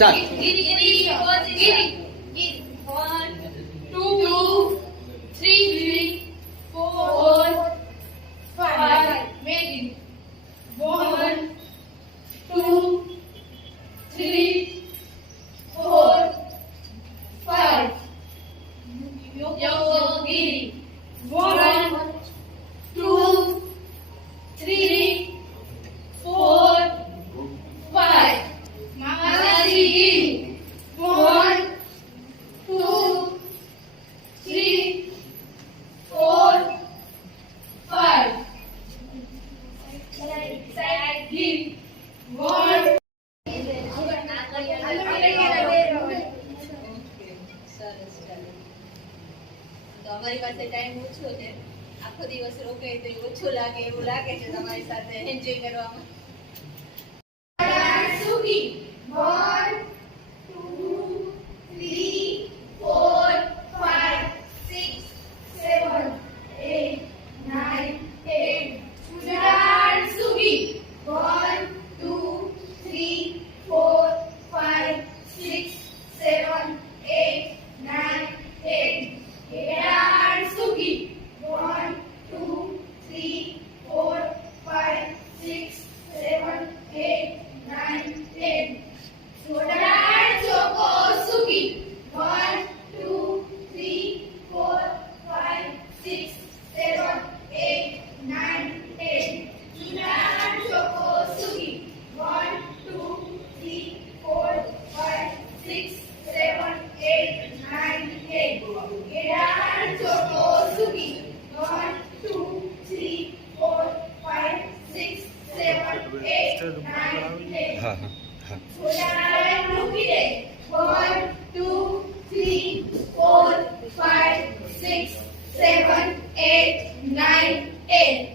Start. Giri, giri. 1, 2, 3, 4, 5. Making. 1, 2, 3, 4, 5. Yogiri. 1, 2, 3, 4, 5. Mamasi. 1, 2, 3, 4, 5. Side give. 1. અમારી પાસે time ઓછો છે, આખો દિવસ રોકાય તો ઓછો લાગે એવું લાગે છે તમારી સાથે એન્જોય કરવામાં. Sugi. 1, 2, 3, 4, 5, 6, 7, 8, 9, 10. Sudan Sugi. 1, 2, 3, 4, 5, 6, 7, 8, 9, 10. Sudan Sugi. 1, 2, 3, 4, 5, 6, 7, 8, 9, 10. Sudan Choco Sugi. 1, 2, 3, 4, 5, 6, 7, 8, 9, 10. Sudan Choco Sugi. 1, 2, 3, 4, 5, 6, 7, 8, 9, 10. Sudan Choco Sugi. 1, 2, 3, 4, 5, 6, 7, 8, 9, 10. हा हा हा. Sudan Nukide. 1, 2, 3, 4, 5, 6, 7, 8, 9, 10.